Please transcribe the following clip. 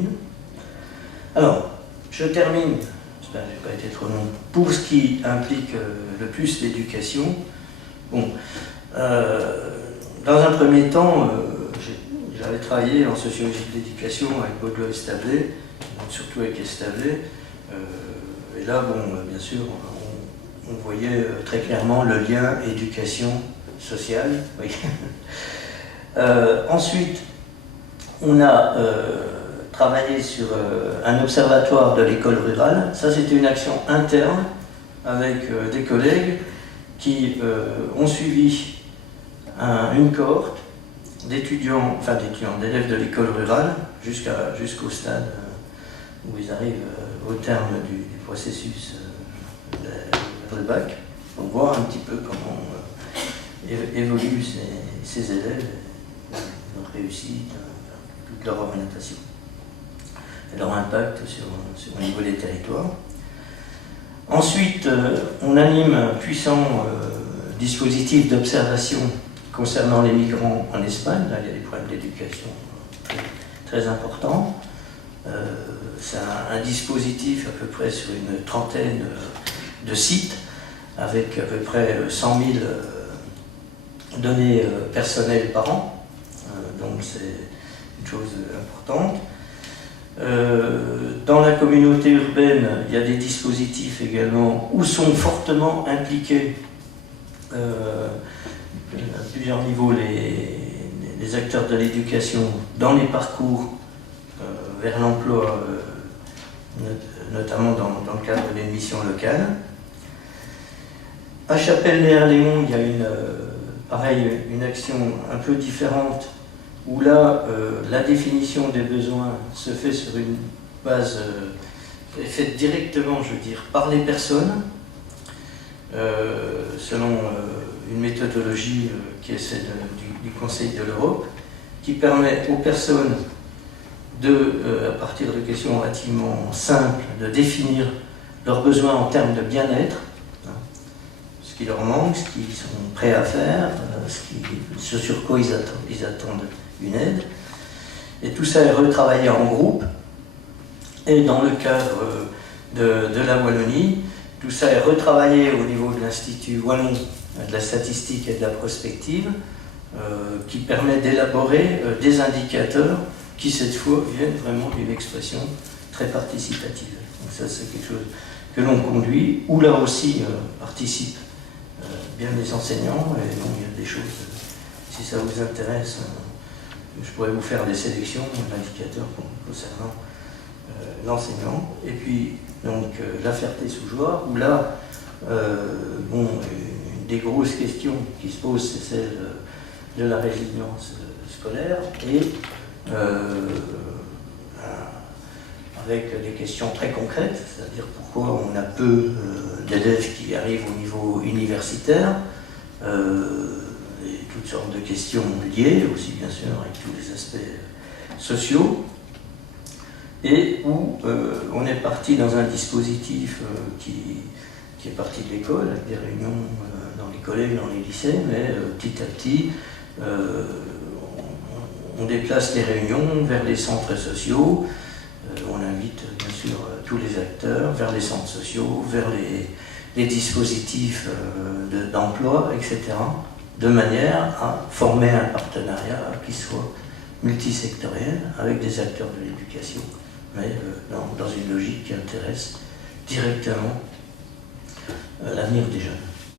communes. Alors, je termine, j'espère que je n'ai pas été trop long, pour ce qui implique le plus l'éducation. Bon, dans un premier temps, j'avais travaillé en sociologie de l'éducation avec Baudelot et Stablet, donc surtout avec Stablet. Et là, bon, bien sûr, on voyait très clairement le lien éducation sociale. Oui. Ensuite, on a travaillé sur un observatoire de l'école rurale. Ça, c'était une action interne avec des collègues qui ont suivi une cohorte d'étudiants, enfin d'élèves de l'école rurale jusqu'au stade où ils arrivent au terme du processus de bac, pour voir un petit peu comment évoluent ces élèves, leur réussite, toute leur orientation, et leur impact sur le niveau des territoires. Ensuite, on anime un puissant dispositif d'observation concernant les migrants en Espagne. Là, il y a des problèmes d'éducation très importants. C'est un dispositif à peu près sur une trentaine de sites, avec à peu près 100 000 données personnelles par an. Donc c'est une chose importante. Dans la communauté urbaine, il y a des dispositifs également où sont fortement impliqués à plusieurs niveaux les acteurs de l'éducation dans les parcours vers l'emploi, notamment dans le cadre d'une mission locale. À Chapelle-Léon, il y a une action un peu différente, où là, la définition des besoins se fait sur une base faite directement, je veux dire, par les personnes, selon une méthodologie qui est celle du Conseil de l'Europe, qui permet aux personnes à partir de questions relativement simples, de définir leurs besoins en termes de bien-être, ce qui leur manque, ce qu'ils sont prêts à faire, ce sur quoi ils attendent une aide. Et tout ça est retravaillé en groupe. Et dans le cadre de la Wallonie, tout ça est retravaillé au niveau de l'Institut Wallon de la statistique et de la prospective, qui permet d'élaborer des indicateurs qui, cette fois, viennent vraiment d'une expression très participative. Donc ça, c'est quelque chose que l'on conduit, où là aussi participent bien les enseignants, et donc il y a des choses, si ça vous intéresse, je pourrais vous faire des sélections d'indicateurs concernant l'enseignement. Et puis, donc, la Ferté-sous-Jouarre, où là, bon, une des grosses questions qui se posent, c'est celle de la résilience scolaire, et avec des questions très concrètes, c'est-à-dire pourquoi on a peu d'élèves qui arrivent au niveau universitaire, et toutes sortes de questions liées aussi, bien sûr, avec tous les aspects sociaux, et où on est parti dans un dispositif qui est parti de l'école, avec des réunions dans les collèges, dans les lycées, mais petit à petit, on déplace les réunions vers les centres sociaux, on invite bien sûr tous les acteurs vers les centres sociaux, vers les dispositifs d'emploi, etc., de manière à former un partenariat qui soit multisectoriel avec des acteurs de l'éducation, mais dans une logique qui intéresse directement l'avenir des jeunes.